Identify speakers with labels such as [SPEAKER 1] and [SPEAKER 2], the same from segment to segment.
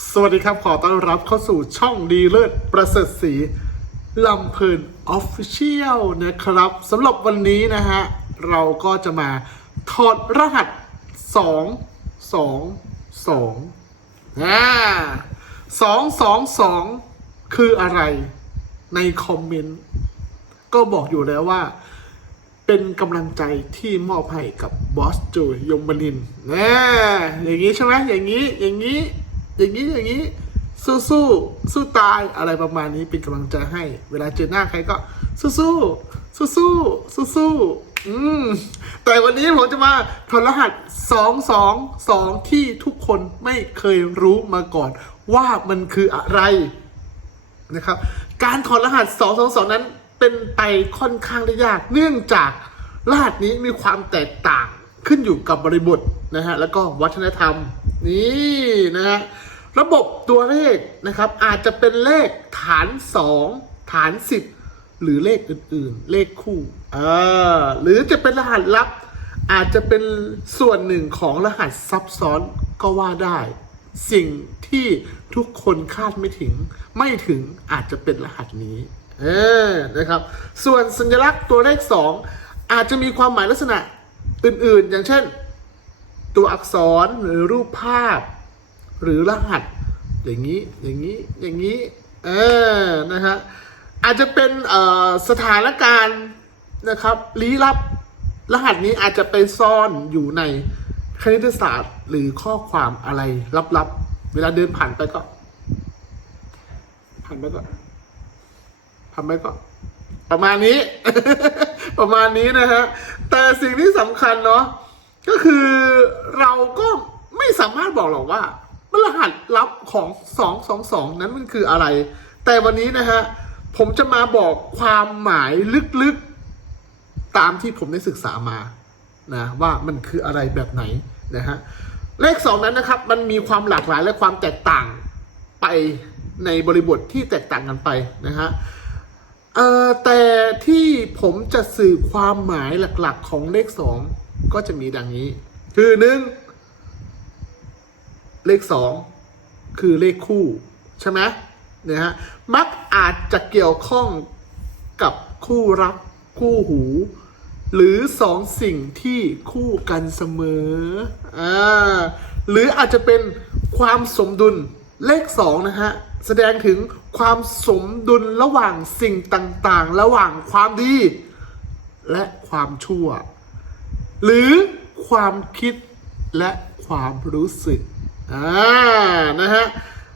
[SPEAKER 1] สวัสดีครับ ขอต้อนรับเข้าสู่ช่องดีเลิศประเสริฐศรีลำเพลินออฟฟิเชียลนะครับสำหรับวันนี้นะฮะ เราก็จะมาถอดรหัส 2 2 2อ่า2 2 2 คืออะไรในคอมเมนต์ ก็บอกอยู่แล้วว่าเป็นกำลังใจที่มอบให้กับบอสจูยมบลินนะอย่างนี้ใช่ไหมอย่างนี้ อย่างนี้ อย่างนี้อย่างนี้สู้สู้สู้ตายอะไรประมาณนี้เป็นกำลังใจให้ เวลาเจอหน้าใครก็สู้สู้สู้สู้สู้สู้อืมแต่วันนี้ผมจะมาถอดรหัสสองสองสองที่ทุกคนไม่เคยรู้มาก่อน ว่ามันคืออะไรนะครับ การถอดรหัส222นั้นเป็นไปค่อนข้างได้ยาก เนื่องจากรหัสนี้มีความแตกต่างขึ้นอยู่กับบริบทนะฮะแล้วก็วัฒนธรรม นี่นะฮะระบบตัวเลขนะครับ อาจจะเป็นเลขฐาน 2 ฐาน 10 หรือเลขอื่นๆ เลขคู่เออหรือจะเป็นรหัสลับ อาจจะเป็นส่วนหนึ่งของรหัสซับซ้อนก็ว่าได้ สิ่งที่ทุกคนคาดไม่ถึง ไม่ถึงอาจจะเป็นรหัสนี้เออนะครับ ส่วนสัญลักษณ์ตัวเลข 2 อาจจะมีความหมายลักษณะอื่นๆ อย่างเช่น ตัวอักษรหรือรูปภาพ หรือรหัส อย่างนี้อย่างนี้อย่างนี้เออนะฮะอาจจะเป็นสถานการณ์นะครับลี้ลับรหัสนี้อาจจะไปซ่อนอยู่ในคณิตศาสตร์หรือข้อความอะไรลับๆ เวลาเดินผ่านไปก็ ผ่านไปก็ผ่านไปก็ ประมาณนี้ ประมาณนี้นะฮะแต่สิ่งที่สำคัญเนาะ ก็คือเราก็ไม่สามารถบอกหรอกว่ารหัสลับของ 222 นั้นมันคืออะไร แต่วันนี้นะฮะ ผมจะมาบอกความหมายลึกๆ ตามที่ผมได้ศึกษามานะว่ามันคืออะไรแบบไหนนะฮะ เลข 2 นั้นนะครับ มันมีความหลากหลายและความแตกต่างไปในบริบทที่แตกต่างกันไปนะฮะแต่ที่ผมจะสื่อความหมายหลักๆ ของเลขสอง ก็จะมีดังนี้ คือหนึ่งเลขสองคือเลขคู่ใช่ไหมนะฮะมักอาจจะเกี่ยวข้องกับคู่รักคู่หู หรือสองสิ่งที่คู่กันเสมออ่าหรืออาจจะเป็นความสมดุลเลขสองนะฮะแสดงถึงความสมดุลระหว่างสิ่งต่างๆ ระหว่างความดี และความชั่ว หรือความคิดและความรู้สึกอ่านะฮะ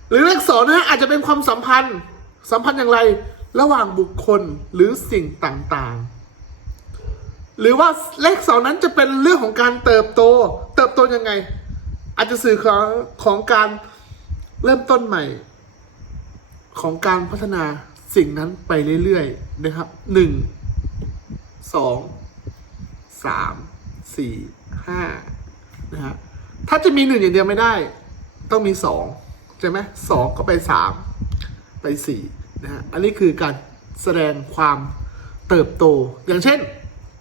[SPEAKER 1] หรือเลขสองนะฮะอาจจะเป็นความสัมพันธ์ สัมพันธ์อย่างไรระหว่างบุคคลหรือสิ่งต่างๆ หรือว่าเลขสองนั้นจะเป็นเรื่องของการเติบโต เติบโตยังไง อาจจะสื่อของของการเริ่มต้นใหม่ ของการพัฒนาสิ่งนั้นไปเรื่อยๆนะครับหนึ่งสองสาม สี่ห้านะฮะถ้าจะมีหนึ่งอย่างเดียวไม่ได้ ต้องมีสองใช่ไหมสองก็ไปสามไปสี่นะฮะอันนี้คือการแสดงความเติบโต อย่างเช่น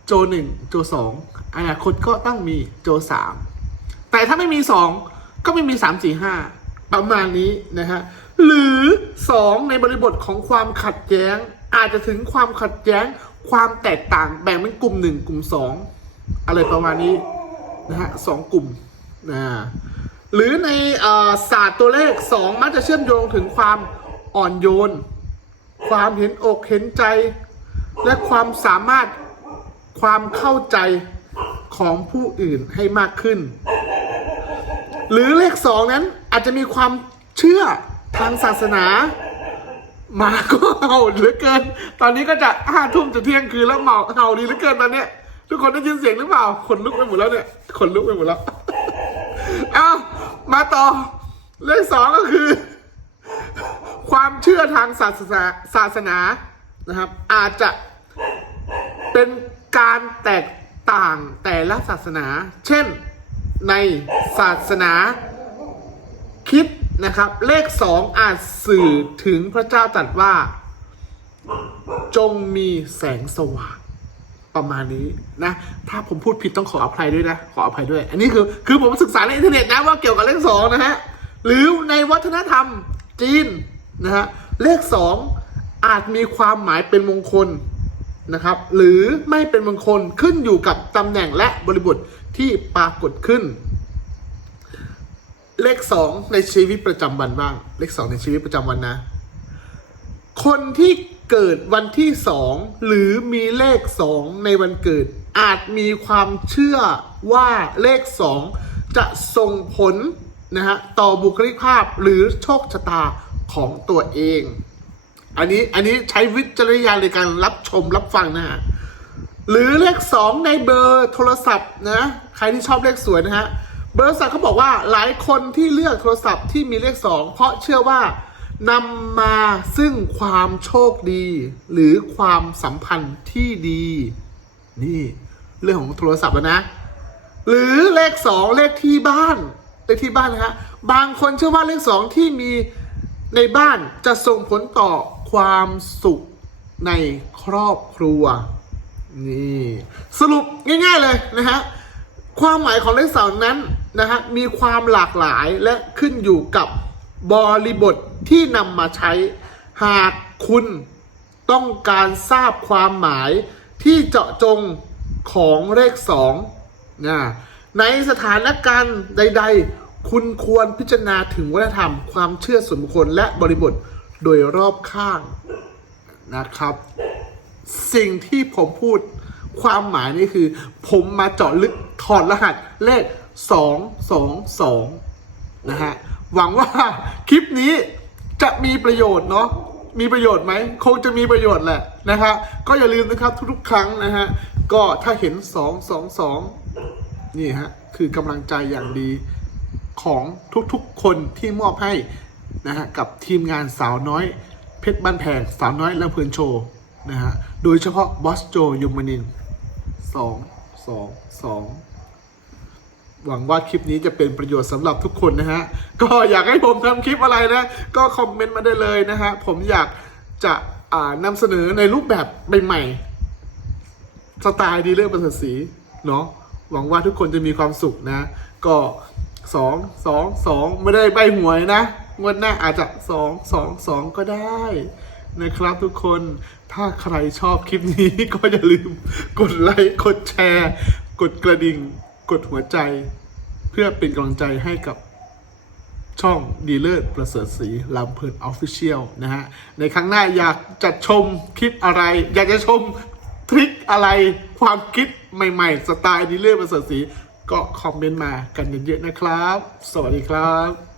[SPEAKER 1] โจหนึ่งโจสองอนาคตก็ต้องมีโจสามแต่ถ้าไม่มีสองก็ไม่มีสามสี่ห้าประมาณนี้นะฮะหรือสองในบริบทของความขัดแย้ง อาจจะถึงความขัดแย้ง ความแตกต่างแบ่งเป็นกลุ่มหนึ่งกลุ่มสอง อะไรประมาณนี้นะฮะสองกลุ่มนะหรือในศาสตร์ตัวเลขสองมักจะเชื่อมโยงถึงความอ่อนโยน ความเห็นอกเห็นใจ และความสามารถความเข้าใจของผู้อื่นให้มากขึ้น หรือเลขสองนั้นอาจจะมีความเชื่อทางศาสนามาก็เห่าเหลือเกิน ตอนนี้ก็จะห้าทุ่มจะเที่ยงคืนแล้วเมาเห่าดีเหลือเกินตอนเนี้ย ทุกคนได้ยินเสียงหรือเปล่าขนลุกไปหมดแล้วเนี่ยขนลุกไปหมดแล้วอ้าวมาต่อเลขสองก็คือ ความเชื่อทางศาสนาศาสนานะครับ อาจจะเป็นการแตกต่างแต่ละศาสนา เช่นในศาสนาคิดนะครับ เลขสองอาจสื่อถึงพระเจ้าตรัสว่า จงมีแสงสว่าง ประมาณนี้นะ ถ้าผมพูดผิดต้องขออภัยด้วยนะ ขออภัยด้วย อันนี้คือ คือผมศึกษาในอินเทอร์เน็ตนะว่าเกี่ยวกับเลขสองนะฮะ หรือในวัฒนธรรมจีนนะฮะ เลขสองอาจมีความหมายเป็นมงคลนะครับ หรือไม่เป็นมงคลขึ้นอยู่กับตำแหน่งและบริบทที่ปรากฏขึ้น เลขสองในชีวิตประจำวันบ้าง เลขสองในชีวิตประจำวันนะ คนที่ เกิดวันที่สองหรือมีเลขสองในวันเกิด อาจมีความเชื่อว่าเลขสองจะส่งผลนะฮะต่อบุคลิกภาพหรือโชคชะตาของตัวเอง อันนี้อันนี้ใช้วิจารณญาณในการรับชมรับฟังนะฮะหรือเลขสองในเบอร์โทรศัพท์นะใครที่ชอบเลขสวยนะฮะเบอริษัทเขาบอกว่าหลายคนที่เลือกโทรศัพท์ที่มีเลขสองเพราะเชื่อว่า นำมาซึ่งความโชคดี หรือความสัมพันธ์ที่ดี นี่ เรื่องของโทรศัพท์แล้วนะ หรือเลขสองเลขที่บ้านเลขที่บ้านนะฮะบางคนเชื่อว่าเลขสองที่มีในบ้านจะส่งผลต่อความสุขในครอบครัว นี่ สรุปง่าย ๆเลยนะฮะความหมายของเลขสองนั้นนะฮะมีความหลากหลายและขึ้นอยู่กับบริบท ที่นำมาใช้ หากคุณต้องการทราบความหมายที่เจาะจงของเลขสองนะในสถานการณ์ใด ๆ คุณควรพิจารณาถึงวัฒนธรรม ความเชื่อส่วนบุคคลและบริบทโดยรอบข้างนะครับ สิ่งที่ผมพูดความหมายนี่คือ ผมมาเจาะลึกถอดรหัสเลข 222 นะฮะ หวังว่าคลิปนี้ จะมีประโยชน์เนาะมีประโยชน์ไหมคงจะมีประโยชน์แหละนะฮะก็อย่าลืมนะครับทุกๆ ครั้งนะฮะก็ถ้าเห็น 222 นี่ฮะคือกำลังใจอย่างดีของทุกๆ คนที่มอบให้นะฮะกับทีมงานสาวน้อยเพชรบ้านแพงสาวน้อยและเพลินโชว์นะฮะโดยเฉพาะบอสโจยมนินสองสองสอง หวังว่าคลิปนี้จะเป็นประโยชน์สำหรับทุกคนนะฮะ ก็อยากให้ผมทำคลิปอะไรนะ ก็คอมเมนต์มาได้เลยนะฮะ ผมอยากจะอ่านำเสนอในรูปแบบใหม่ๆสไตล์ดีเลิศประเสริฐศรีเนาะหวังว่าทุกคนจะมีความสุขนะ ก็สองสองสองไม่ได้ใบหวยนะงวดหน้าอาจจะสองสองสองก็ได้นะครับทุกคนถ้าใครชอบคลิปนี้ก็อย่าลืมกดไลค์ กดแชร์ กดกระดิ่ง กดหัวใจเพื่อเป็นกำลังใจให้กับช่องดีเลอร์ประเสริฐศรีลำเพลินออฟฟิเชียลนะฮะ ในครั้งหน้าอยากจะชมคลิปอะไร อยากจะชมทริคอะไรความคิดใหม่ๆ สไตล์ดีเลอร์ประเสริฐศรีก็คอมเมนต์มากันเยอะๆนะครับ สวัสดีครับ